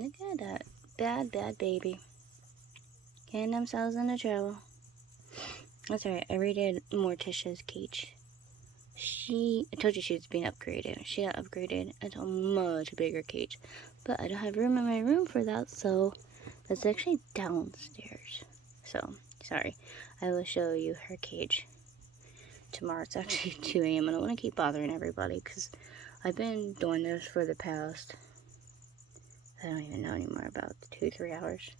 Look at that. Bad baby. Getting themselves into trouble. That's alright. I redid Morticia's cage. I told you she was being upgraded. She got upgraded into a much bigger cage. But I don't have room in my room for that, so that's actually downstairs. So, sorry. I will show you her cage tomorrow. It's actually 2 a.m. I don't want to keep bothering everybody because I've been doing this for the past, I don't even know anymore, about 2-3 hours.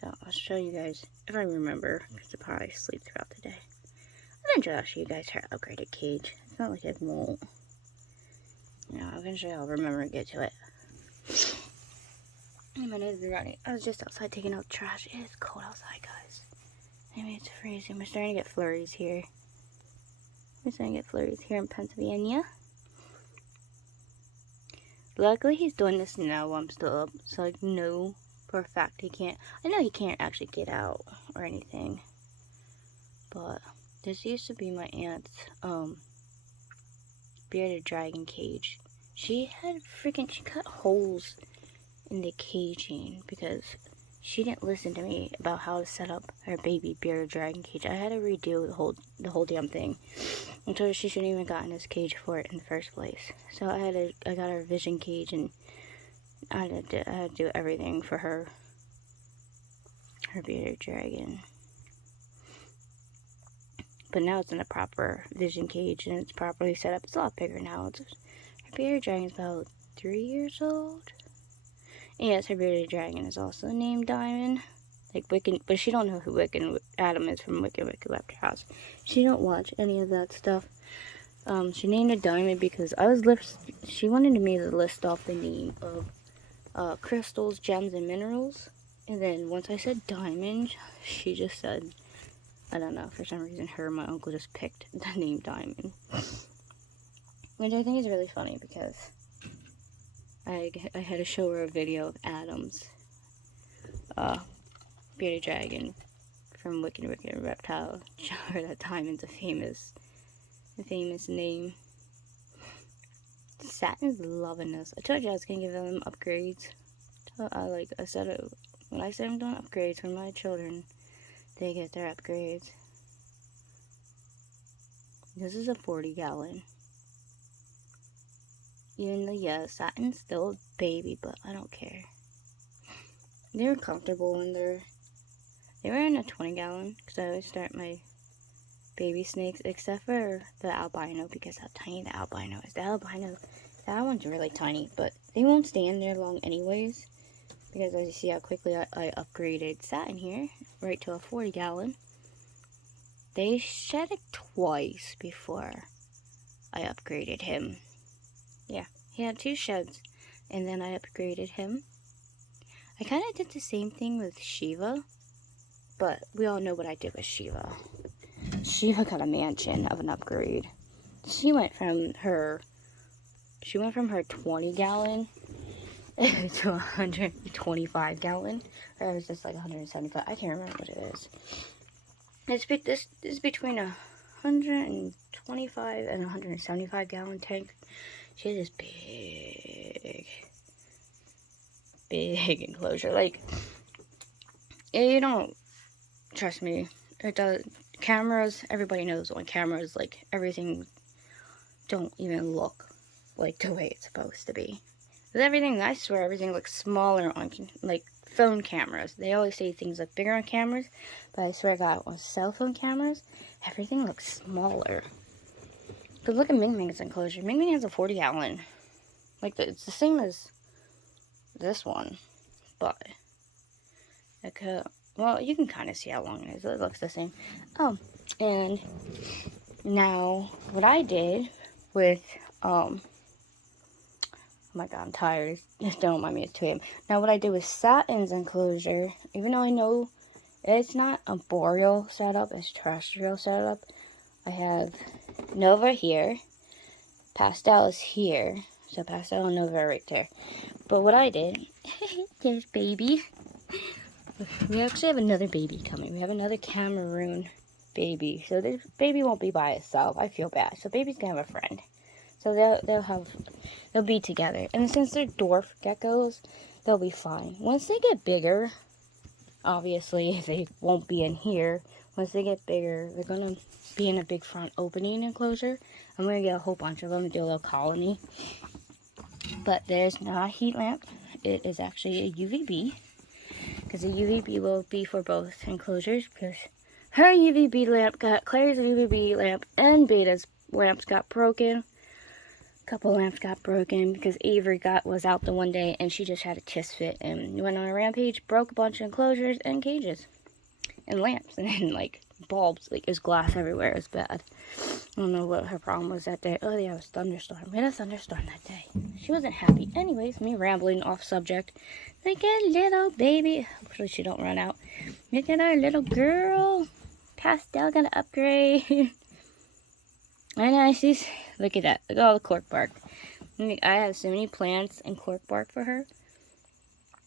So I'll show you guys if I remember, because I probably sleep throughout the day. And then I'll show you guys her upgraded cage. It's not like it won't. You know, eventually I'll remember to get to it. My nose is running. I was just outside taking out trash. It is cold outside, guys. Maybe it's freezing. We're starting to get flurries here. We're starting to get flurries here in Pennsylvania. Luckily, he's doing this now while I'm still up, so I know for a fact he can't. I know he can't actually get out or anything, but this used to be my aunt's bearded dragon cage. She cut holes in the caging because she didn't listen to me about how to set up her baby bearded dragon cage. I had to redo the whole damn thing. I told her she shouldn't even gotten this cage for it in the first place. So I got her vision cage, and I had to do everything for her bearded dragon. But now it's in a proper vision cage, and it's properly set up. It's a lot bigger now. Her bearded dragon's about 3 years old. And yes, her bearded dragon is also named Diamond. Like Wiccan, but she don't know who Wiccan Adam is from Wicked left her house. She don't watch any of that stuff. She named her Diamond because she wanted me to list off the name of crystals, gems, and minerals. And then once I said Diamond, she just said, I don't know, for some reason her and my uncle just picked the name Diamond. Which I think is really funny because I had to show her a video of Adam's bearded dragon from Wicked Reptile. Show her that Diamond's a famous name. Satin's loving this. I told you I was gonna give them upgrades. I said it when I said I'm doing upgrades for my children. They get their upgrades. This is a 40-gallon. Even though, yeah, Satin's still a baby, but I don't care. They're comfortable when they were in a 20-gallon, because I always start my baby snakes, except for the albino, because how tiny the albino is. That one's really tiny, but they won't stay in there long anyways, because as you see how quickly I upgraded Satin here, right to a 40-gallon. They shed it twice before I upgraded him. Yeah, he had 2 sheds, and then I upgraded him. I kind of did the same thing with Shiva, but we all know what I did with Shiva. Shiva got a mansion of an upgrade. She went from her 20-gallon to 125-gallon, or it was just like 175. I can't remember what it is. This is between a 125 and 175-gallon tank. She has this big enclosure. Like, you don't trust me. It does. Cameras, everybody knows on cameras, like, everything don't even look like the way it's supposed to be. With everything, I swear, everything looks smaller on, like, phone cameras. They always say things look bigger on cameras, but I swear to God, on cell phone cameras, everything looks smaller. Because look at Ming Ming's enclosure. Ming Ming has a 40-gallon. Like, it's the same as this one, but well, you can kind of see how long it is. It looks the same. Oh, and now what I did with oh my God, I'm tired. Just don't mind me. It's 2 a.m. Now what I did with Satin's enclosure, even though I know it's not a boreal setup, it's terrestrial setup. I have Nova here, Pastel is here, so Pastel and Nova are right there. But what I did, there's baby. We actually have another baby coming. We have another Cameroon baby. So this baby won't be by itself. I feel bad. So baby's gonna have a friend. So they'll be together. And since they're dwarf geckos, they'll be fine. Once they get bigger, obviously they won't be in here. Once they get bigger, they're gonna be in a big front opening enclosure. I'm gonna get a whole bunch of them and do a little colony. But there's not a heat lamp. It is actually a UVB, because the UVB will be for both enclosures, because her UVB lamp Claire's UVB lamp and Beta's lamps got broken. A couple lamps got broken because Avery was out the one day and she just had a kiss fit and went on a rampage, broke a bunch of enclosures and cages and lamps and then like bulbs. Like, there's glass everywhere. It was bad. I don't know what her problem was that day. Oh yeah, it was thunderstorm. We had a thunderstorm that day. She wasn't happy. Anyways, me rambling off subject. Look at little baby. Hopefully she don't run out. Look at our little girl. Pastel got an upgrade. I know, she's, look at that. Look at all the cork bark. I have so many plants and cork bark for her.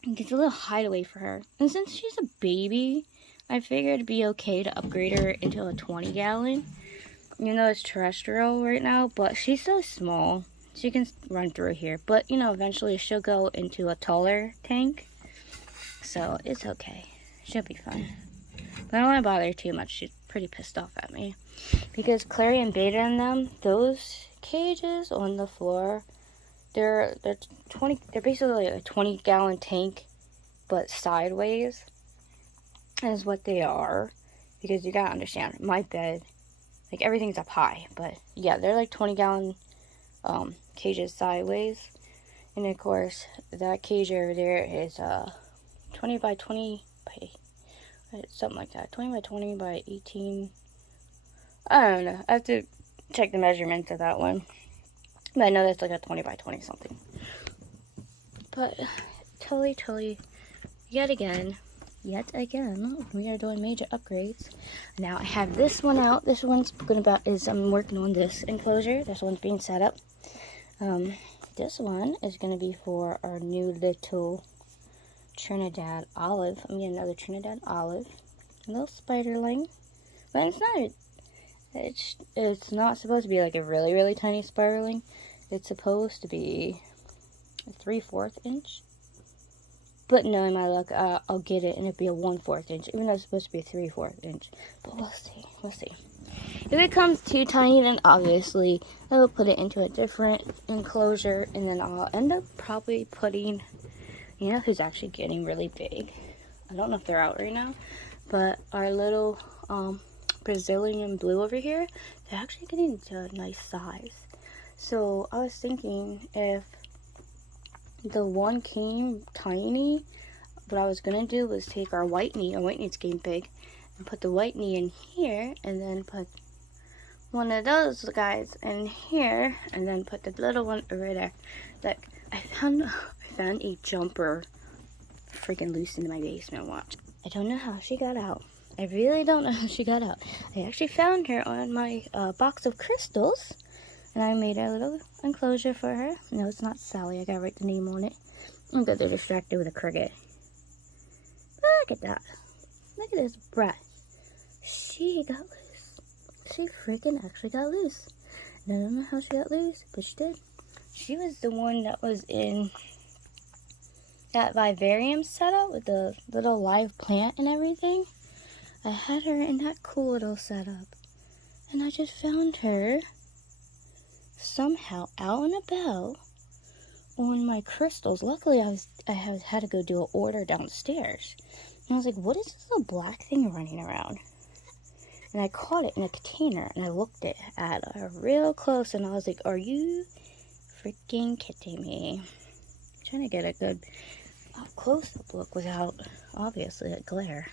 It's a little hideaway for her. And since she's a baby, I figured it'd be okay to upgrade her into a 20 gallon. Even though it's terrestrial right now, but she's so small. She can run through here. But, you know, eventually she'll go into a taller tank. So, it's okay. She'll be fine. But I don't want to bother her too much. She's pretty pissed off at me. Because Clary and Beta and them, those cages on the floor, they're basically a 20 gallon tank, but sideways is what they are. Because you gotta understand, my bed, like everything's up high, but yeah, they're like 20 gallon cages sideways. And of course, that cage over there is 20 by 20 by something like that, 20 by 20 by 18. I don't know. I have to check the measurements of that one. But I know that's like a 20 by 20 something. But totally, yet again, we are doing major upgrades. Now I have this one out. This one's I'm working on this enclosure. This one's being set up. This one is going to be for our new little Trinidad olive. I'm getting another Trinidad olive. A little spiderling. But it's not supposed to be like a really, really tiny spiderling. It's supposed to be a 3/4 inch. But knowing my luck, I'll get it and it'll be a 1/4 inch. Even though it's supposed to be a 3/4 inch. But we'll see. If it comes too tiny, then obviously I will put it into a different enclosure. And then I'll end up probably putting, you know who's actually getting really big? I don't know if they're out right now. But our little Brazilian blue over here, they're actually getting to a nice size. So I was thinking, if the one came tiny, what I was going to do was take our white knee's getting big, and put the white knee in here, and then put one of those guys in here, and then put the little one over there. Look, I found a jumper freaking loose in my basement. Watch. I don't know how she got out. I really don't know how she got out. I actually found her on my box of crystals. And I made a little enclosure for her. No, it's not Sally. I gotta write the name on it. I'm gonna get distracted with a cricket. Look at that. Look at this brat. She got loose. She freaking actually got loose. And I don't know how she got loose, but she did. She was the one that was in that vivarium setup with the little live plant and everything. I had her in that cool little setup. And I just found her somehow out and about on my crystals. Luckily, I had to go do an order downstairs. And I was like, what is this little black thing running around? And I caught it in a container, and I looked at her real close, and I was like, are you freaking kidding me? I'm trying to get a good close-up look without, obviously, a glare.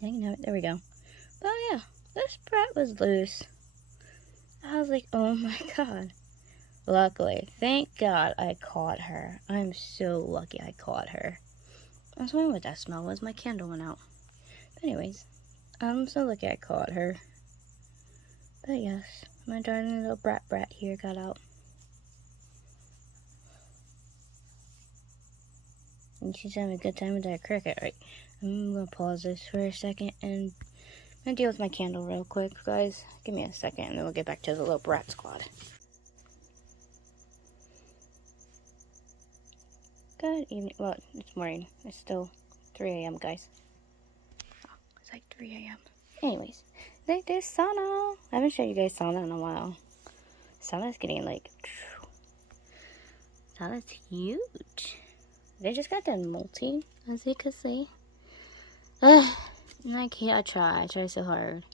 You know, there we go. But yeah, this brat was loose. I was like, oh my god. Luckily, thank God I caught her. I'm so lucky I caught her. I was wondering what that smell was. My candle went out. But anyways, I'm so lucky I caught her. But yes, my darling little brat here got out. And she's having a good time with that cricket, right? I'm going to pause this for a second and I'm gonna deal with my candle real quick, guys. Give me a second, and then we'll get back to the little brat squad. Good evening. Well, it's morning. It's still 3 a.m., guys. Oh, it's like 3 a.m. Anyways, there's Sana. I haven't showed you guys Sana in a while. Sana's getting like... Sana's huge. They just got done molting, as you can see. Ugh. I try so hard.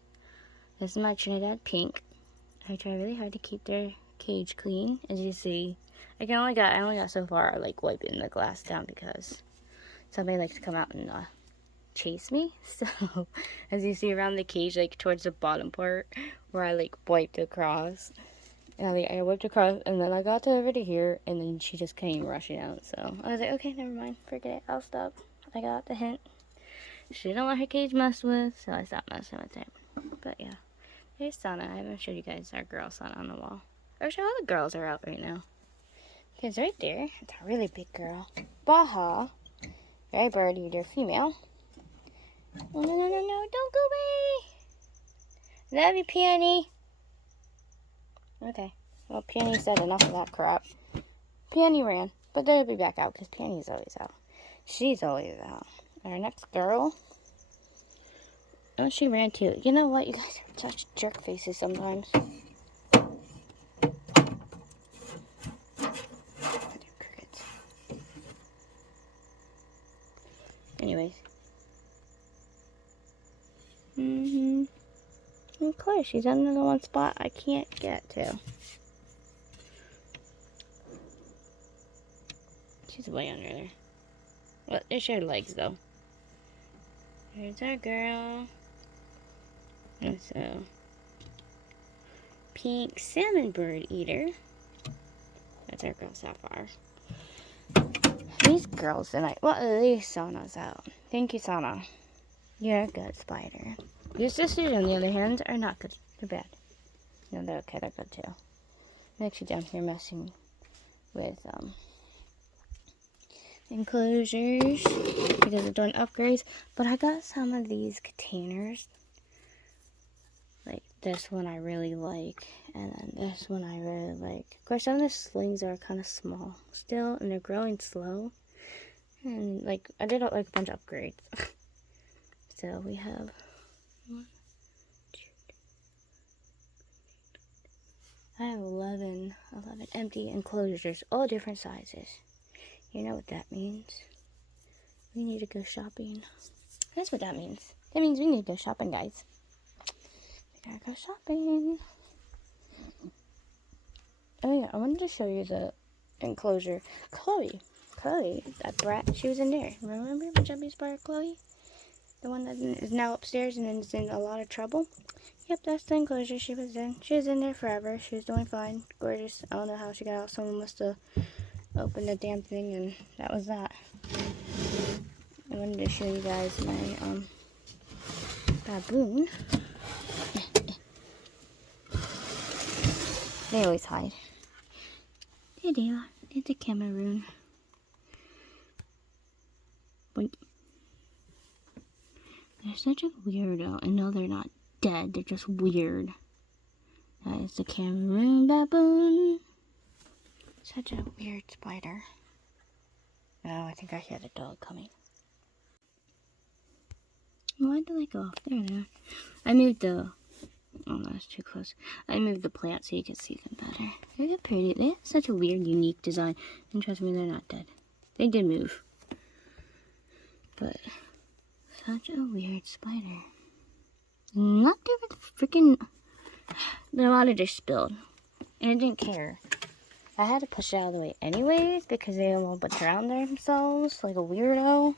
This is my Trinidad pink. I try really hard to keep their cage clean. As you see, I only got so far, like wiping the glass down because somebody likes to come out and chase me. So, as you see around the cage, like towards the bottom part, where I like wiped across. And I wiped across, and then I got to over to here, and then she just came rushing out. So I was like, okay, never mind, forget it, I'll stop. I got the hint. She didn't want her cage messed with, so I stopped messing with it. But yeah, there's Sana. I haven't showed you guys our girl Sana on the wall. Actually, all the girls are out right now. Because right there, it's a really big girl. Baha, very bird eater, female. Oh, no, don't go away. Love you, Peony. Okay, well, Peony said enough of that crap. Peony ran, but they'll be back out because Peony's always out. She's always out. Our next girl. Oh, she ran too. You know what? You guys are such jerk faces sometimes. Crickets. Anyways. Of course, she's under the one spot I can't get to. She's way under there. Well, there's her legs though. There's our girl. And so, pink salmon bird eater. That's our girl Sapphire. These girls tonight. Well, at least Sana's out. Thank you, Sana. You're a good spider. Your sisters, on the other hand, are not good. They're bad. No, they're okay. They're good too. I'm actually down here messing with enclosures because I'm doing upgrades. But I got some of these containers. Like this one I really like, and then this one I really like. Of course, some of the slings are kind of small still, and they're growing slow. And like I did like a bunch of upgrades. So we have 1, 2, 3. I have 11 empty enclosures, all different sizes. You know what that means? We need to go shopping. That's what that means. That means we need to go shopping, guys. We gotta go shopping. Oh yeah, I wanted to show you the enclosure. Chloe, that brat, she was in there. Remember my jumpy spider, Chloe? The one that is now upstairs and is in a lot of trouble? Yep, that's the enclosure she was in. She was in there forever. She was doing fine. Gorgeous. I don't know how she got out. Someone must have opened the damn thing, and that was that. I wanted to show you guys my baboon. They always hide. There they are. It's a Cameroon. Boink. They're such a weirdo. And no, they're not dead. They're just weird. That is the Cameroon baboon. Such a weird spider. Oh, I think I hear the dog coming. Why did I go off? There they are. I moved the... Oh, that's too close. I moved the plant so you can see them better. They're pretty. They have such a weird, unique design. And trust me, they're not dead. They did move. But... such a weird spider. Not there with freaking... The water just spilled. And it didn't care. I had to push it out of the way anyways because they almost drowned themselves like a weirdo.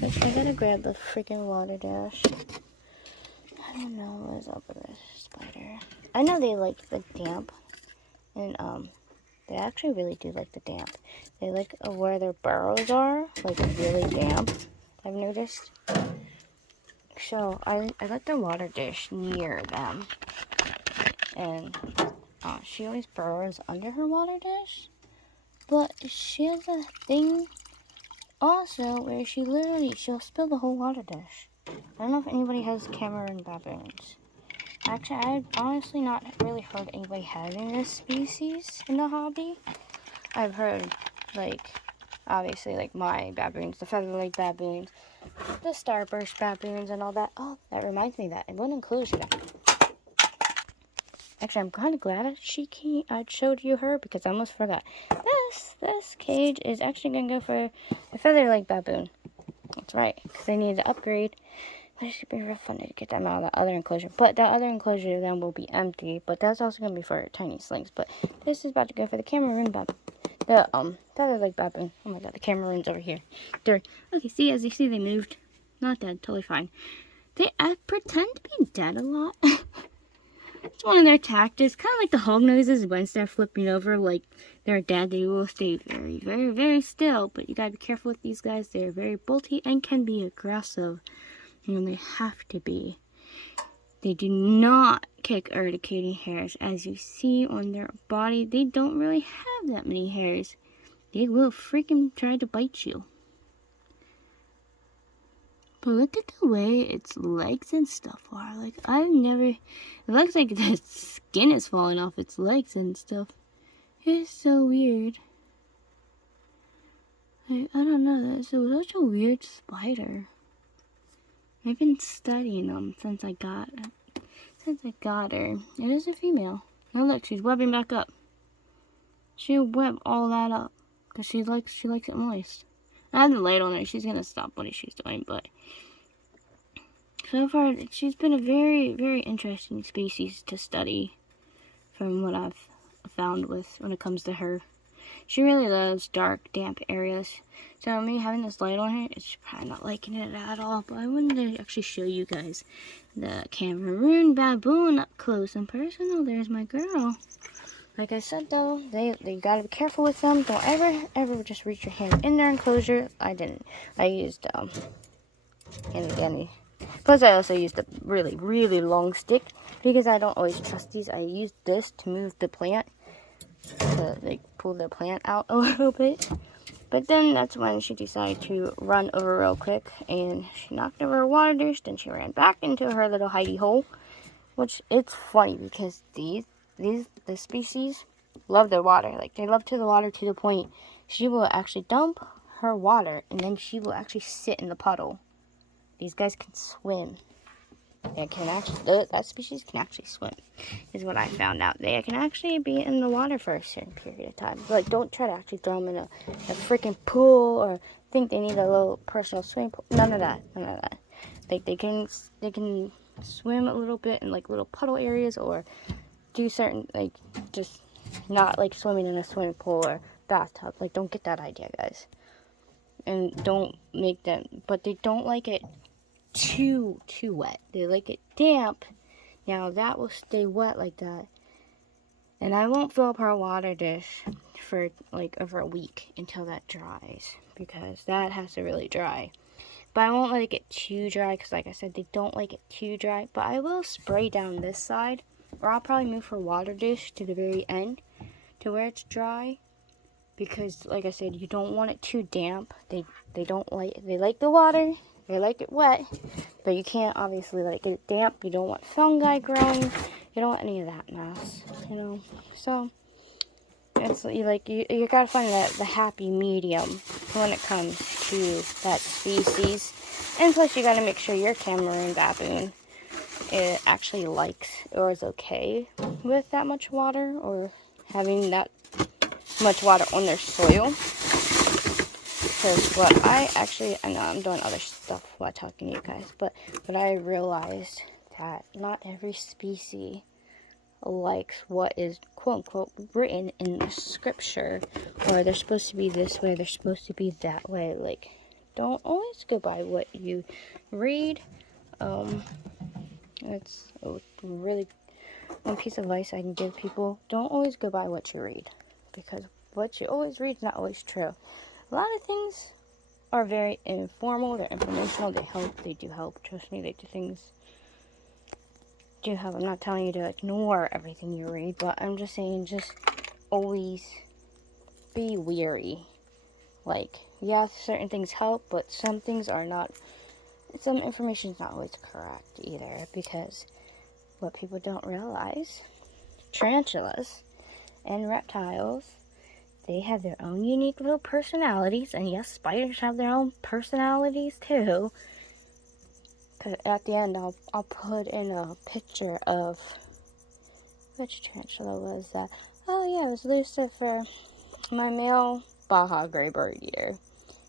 Which I gotta grab the freaking water dash. I don't know what is up with this spider. I know they like the damp. And they actually really do like the damp. They like where their burrows are, like really damp. I've noticed. So I let the water dish near them. And she always burrows under her water dish. But she has a thing also where she'll spill the whole water dish. I don't know if anybody has Cameroon baboons. Actually, I've honestly not really heard anybody having this species in the hobby. I've heard, like, obviously, like, my baboons, the feather-legged baboons, the starburst baboons, and all that. Oh, that reminds me of that. In one enclosure. Actually, I'm kind of glad I showed you her, because I almost forgot. This cage is actually going to go for a feather-legged baboon. That's right, because I need to upgrade. It should be real fun to get them out of the other enclosure. But that other enclosure then will be empty. But that's also going to be for tiny slings. But this is about to go for the Cameroon baboon. The feather-legged baboon. Oh my god, the Cameroon's over here. Okay, see, as you see, they moved. Not dead, totally fine. They pretend to be dead a lot. It's one of their tactics. Kind of like the hog noses. Once they're flipping over like they're dead, they will stay very, very, very still. But you gotta be careful with these guys. They're very bolty and can be aggressive. And they have to be. They do not kick urticating hairs. As you see on their body, they don't really have that many hairs. They will freaking try to bite you. But look at the way its legs and stuff are. Like, it looks like the skin is falling off its legs and stuff. It's so weird. Like, I don't know, that's such a weird spider. I've been studying them since I got her. It is a female. Now look, she's webbing back up. She'll web all that up because she likes it moist. I have the light on her. She's gonna stop what she's doing, but so far she's been a very, very interesting species to study from what I've found with when it comes to her. She really loves dark, damp areas. So me having this light on her, it's probably not liking it at all. But I wanted to actually show you guys the Cameroon baboon up close and personal. There's my girl. Like I said though, they gotta be careful with them. Don't ever just reach your hand in their enclosure. I didn't. I used Plus I also used a really, really long stick because I don't always trust these. I used this to move the plant. To like pull the plant out a little bit. But then that's when she decided to run over real quick and she knocked over her water dish. Then she ran back into her little hidey hole. Which it's funny because the species love their water. Like they love the water to the point she will actually dump her water and then she will actually sit in the puddle. These guys can swim. They can actually, that species can actually swim, is what I found out. They can actually be in the water for a certain period of time. Like, don't try to actually throw them in a freaking pool or think they need a little personal swimming pool. None of that. Like, they can swim a little bit in, like, little puddle areas or do certain, like, just not, like, swimming in a swimming pool or bathtub. Like, don't get that idea, guys. And don't make them, but they don't like it too wet. They like it damp. Now that will stay wet like that. And I won't fill up our water dish for like over a week until that dries. Because that has to really dry. But I won't let it get too dry because like I said, they don't like it too dry. But I will spray down this side. Or I'll probably move her water dish to the very end to where it's dry. Because like I said, you don't want it too damp. They like the water. They like it wet, but you can't obviously let it get damp. You don't want fungi growing. You don't want any of that mess, you know. So it's you gotta find the happy medium when it comes to that species. And plus, you gotta make sure your Cameroon baboon actually likes or is okay with that much water or having that much water on their soil. Because I know I'm doing other stuff while talking to you guys, but I realized that not every species likes what is quote-unquote written in the scripture, or they're supposed to be this way, they're supposed to be that way. Like, don't always go by what you read. That's a really one piece of advice I can give people. Don't always go by what you read, because what you always read is not always true. A lot of things are very informal, they're informational, they do help, trust me, they do things, do help. I'm not telling you to ignore everything you read, but I'm just saying, just always be weary. Like, yeah, certain things help, but some things are not some information is not always correct either, because what people don't realize, tarantulas and reptiles, they have their own unique little personalities, and yes, spiders have their own personalities too. Cause at the end, I'll put in a picture of which tarantula was that. Oh yeah, it was Lucifer, my male Baja gray bird eater.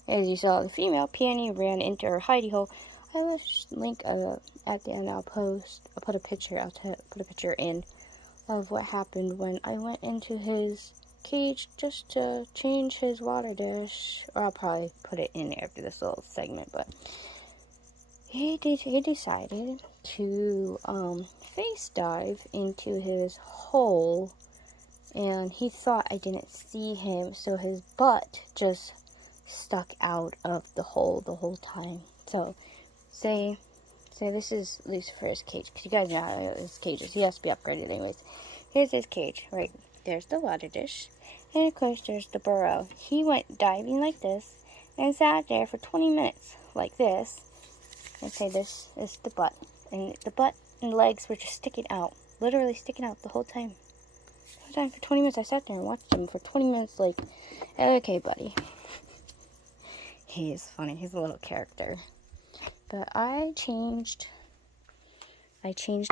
As you saw, the female peony ran into her hidey hole. I will link at the end. I'll put a picture. Put a picture in of what happened when I went into his cage just to change his water dish. Or I'll probably put it in after this little segment, but he decided to face dive into his hole, and he thought I didn't see him, so his butt just stuck out of the hole the whole time. So, say this is Lucifer's cage, because you guys know how his cage is. He has to be upgraded anyways. Here's his cage. Right, there's the water dish, and of course there's the burrow. He went diving like this, and sat there for 20 minutes like this. Okay, this is the butt. And the butt and legs were just sticking out. Literally sticking out the whole time. The whole time for 20 minutes. I sat there and watched him for 20 minutes like, okay, buddy. He is funny. He's a little character. But I changed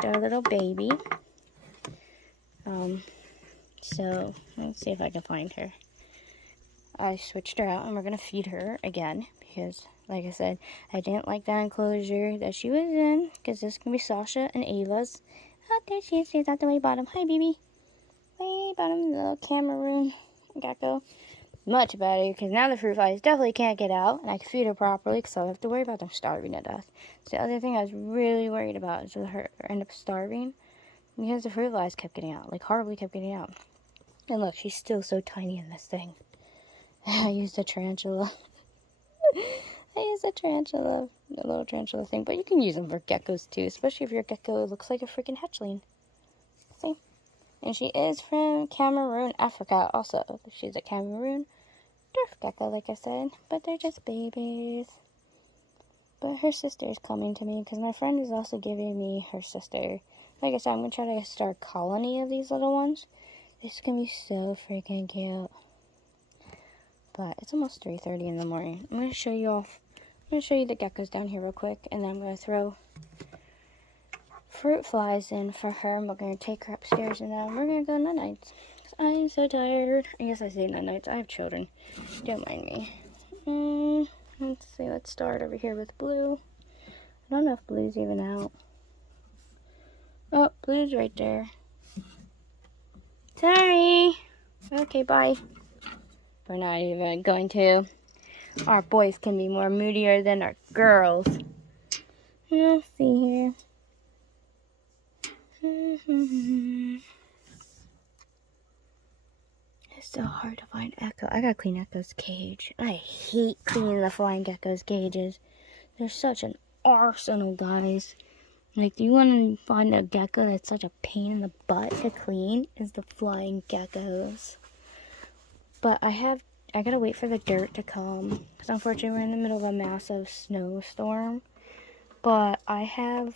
our little baby. So, let's see if I can find her. I switched her out, and we're going to feed her again, because, like I said, I didn't like that enclosure that she was in, because this can be Sasha and Ava's. Oh, there she is. She's at the way bottom. Hi, baby. Way bottom, the little Cameroon gecko. Much better, because now the fruit flies definitely can't get out, and I can feed her properly, because I don't have to worry about them starving to death. So the other thing I was really worried about is her end up starving, because the fruit flies kept getting out, like horribly kept getting out. And look, she's still so tiny in this thing. I used a tarantula. I used a tarantula, a little tarantula thing, but you can use them for geckos too, especially if your gecko looks like a freaking hatchling. See? And she is from Cameroon, Africa also. She's a Cameroon dwarf gecko, like I said, but they're just babies. But her sister is coming to me, because my friend is also giving me her sister. Like I said, I'm going to try to start a colony of these little ones. This is going to be so freaking cute. But it's almost 3:30 in the morning. I'm going to show you the geckos down here real quick, and then I'm going to throw fruit flies in for her, and we're going to take her upstairs, and then we're going to go night-nights. I'm so tired. I guess I say night-nights. I have children. Don't mind me. Let's see. Let's start over here with Blue. I don't know if Blue's even out. Oh, Blue's right there. Sorry. Okay, bye. We're not even going to. Our boys can be more moodier than our girls. Let's see here. It's so hard to find Echo. I gotta clean Echo's cage. I hate cleaning the flying gecko's cages. They're such an arsenal, guys. Like, do you want to find a gecko that's such a pain in the butt to clean? Is the flying geckos. But I gotta wait for the dirt to come, because unfortunately we're in the middle of a massive snowstorm. But I have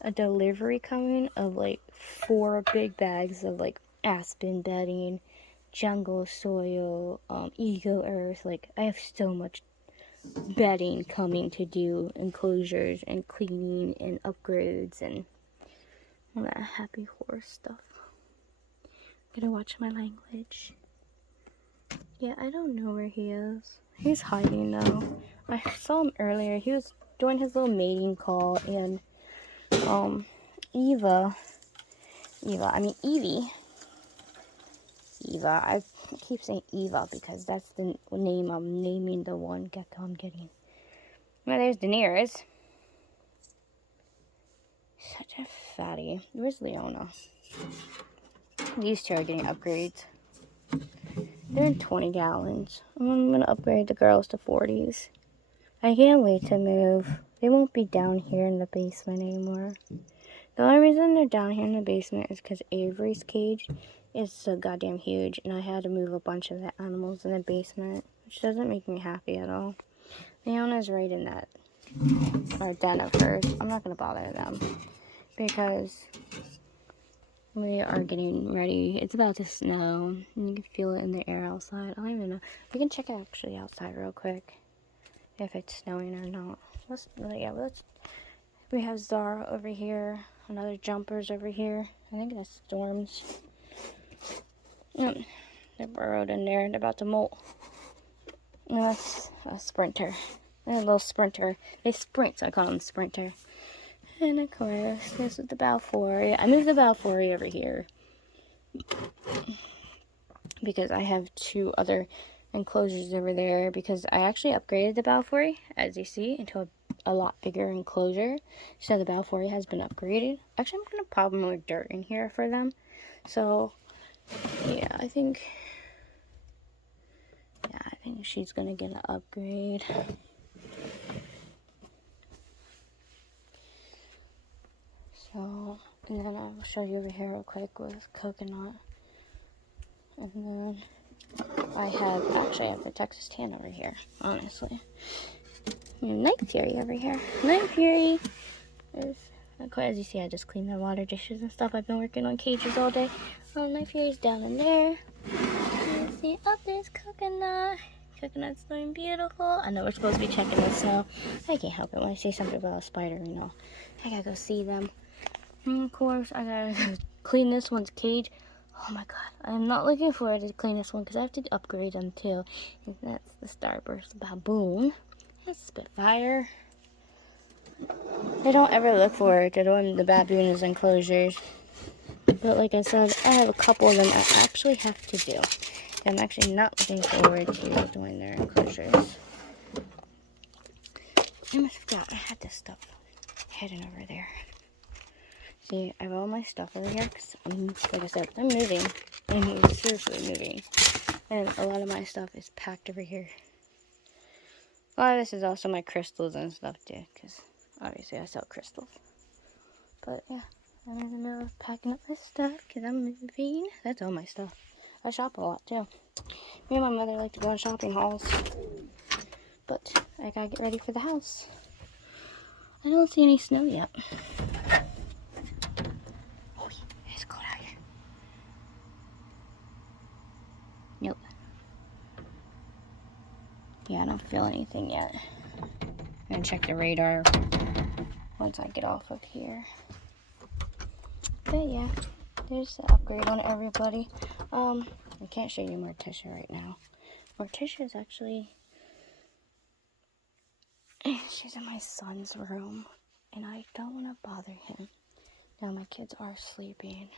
a delivery coming of like 4 big bags of like aspen bedding, jungle soil, eco earth. Like, I have so much bedding coming to do, enclosures and cleaning and upgrades and all that happy horse stuff. I'm gonna watch my language. Yeah, I don't know where he is. He's hiding though. I saw him earlier. He was doing his little mating call, and Eva, I keep saying Eva because that's the name I'm naming the one gecko I'm getting. Well, there's Daenerys. Such a fatty. Where's Leona? These two are getting upgrades. They're in 20 gallons. I'm going to upgrade the girls to 40s. I can't wait to move. They won't be down here in the basement anymore. The only reason they're down here in the basement is because Avery's cage is so goddamn huge, and I had to move a bunch of the animals in the basement, which doesn't make me happy at all. Leona's right in that or den of hers. I'm not going to bother them because we are getting ready. It's about to snow. And you can feel it in the air outside. I don't even know. We can check it actually outside real quick if it's snowing or not. We have Zara over here. Another Jumper's over here. I think that's Storms. They're burrowed in there. They're about to molt. And that's a Sprinter. A little Sprinter. They sprint, so I call them Sprinter. And of course, this is the Balfour. I moved the Balfour over here because I have 2 other enclosures over there because I actually upgraded the Balfour, as you see, into a lot bigger enclosure. So the Balfour has been upgraded. Actually, I'm going to pop more dirt in here for them. So, yeah, I think she's going to get an upgrade. So, and then I'll show you over here real quick with Coconut. And then I have the Texas Tan over here, honestly. Night Fury over here. Night Fury is, as you see, I just cleaned the water dishes and stuff. I've been working on cages all day. Night Fury's down in there. You see, up there's Coconut. Coconut's doing beautiful. I know we're supposed to be checking the snow. I can't help it when I say something about a spider, you know. I gotta go see them. And of course, I gotta clean this one's cage. Oh my god, I'm not looking forward to clean this one because I have to upgrade them too. And that's the Starburst Baboon. That's Spitfire. I don't ever look forward to doing the baboons enclosures. But like I said, I have a couple of them I actually have to do. I'm actually not looking forward to doing their enclosures. I almost forgot I had this stuff hidden over there. See, I have all my stuff over here because, like I said, I'm moving. I'm seriously moving. And a lot of my stuff is packed over here. A lot of this is also my crystals and stuff too, because obviously I sell crystals. But yeah, I'm in the middle of packing up my stuff because I'm moving. That's all my stuff. I shop a lot too. Me and my mother like to go on shopping hauls. But I gotta get ready for the house. I don't see any snow yet. Oh, it's cold out here. Nope. Yeah, I don't feel anything yet. I'm gonna check the radar once I get off of here. But yeah, there's the upgrade on everybody. I can't show you Morticia right now. Morticia is actually, she's in my son's room, and I don't want to bother him. Now my kids are sleeping.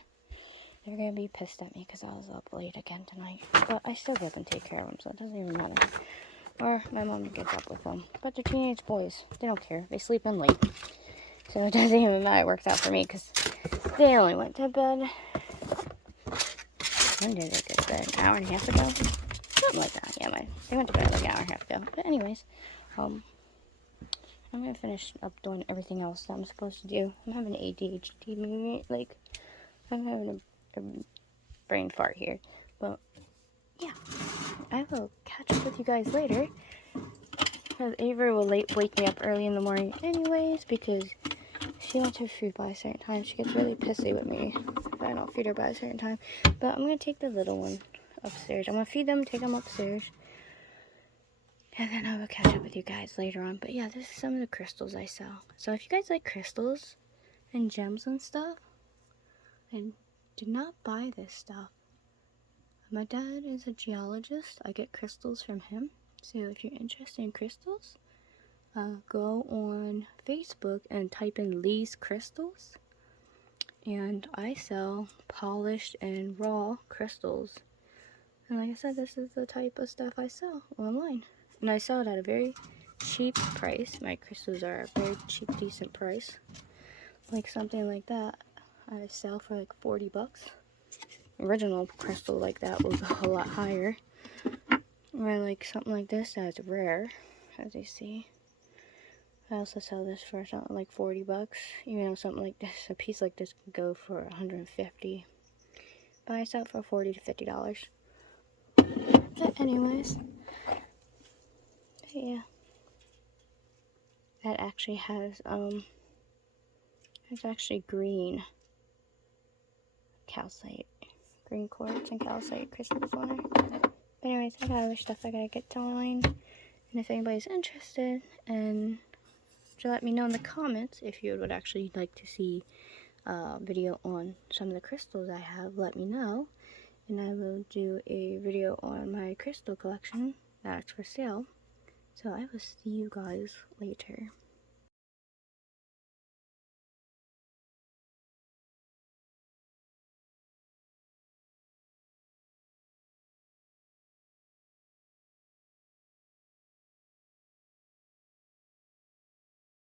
They're gonna be pissed at me because I was up late again tonight. But I still get them take care of them, so it doesn't even matter. Or my mom gets up with them. But they're teenage boys. They don't care. They sleep in late. So it doesn't even matter. It works out for me because they only went to bed. When did they go to bed? An hour and a half ago? Something like that. Yeah, they went to bed like an hour and a half ago. But anyways, I'm going to finish up doing everything else that I'm supposed to do. I'm having ADHD movement. Like, I'm having a brain fart here. But, yeah. I will catch up with you guys later. Because Avery will wake me up early in the morning anyways. Because she wants her food by a certain time. She gets really pissy with me if I don't feed her by a certain time. But I'm going to take the little one upstairs. I'm going to feed them, take them upstairs. And then I will catch up with you guys later on. But yeah, this is some of the crystals I sell. So if you guys like crystals and gems and stuff, then do not buy this stuff. My dad is a geologist. I get crystals from him. So if you're interested in crystals, go on Facebook and type in Lee's Crystals. And I sell polished and raw crystals. And like I said, this is the type of stuff I sell online. And I sell it at a very cheap price. My crystals are a very cheap, decent price. Like something like that, I sell for like 40 bucks. Original crystal like that will go a lot higher. Or like something like this that's rare, as you see. I also sell this for something like 40 bucks. Even though something like this, a piece like this can go for 150. But I sell it for $40 to $50. But anyways, yeah. that actually has, it's actually green calcite, green quartz and calcite crystals on it. But anyways, I got other stuff I gotta get going. And if anybody's interested, and to let me know in the comments if you would actually like to see a video on some of the crystals I have, let me know. And I will do a video on my crystal collection that's for sale. So I will see you guys later.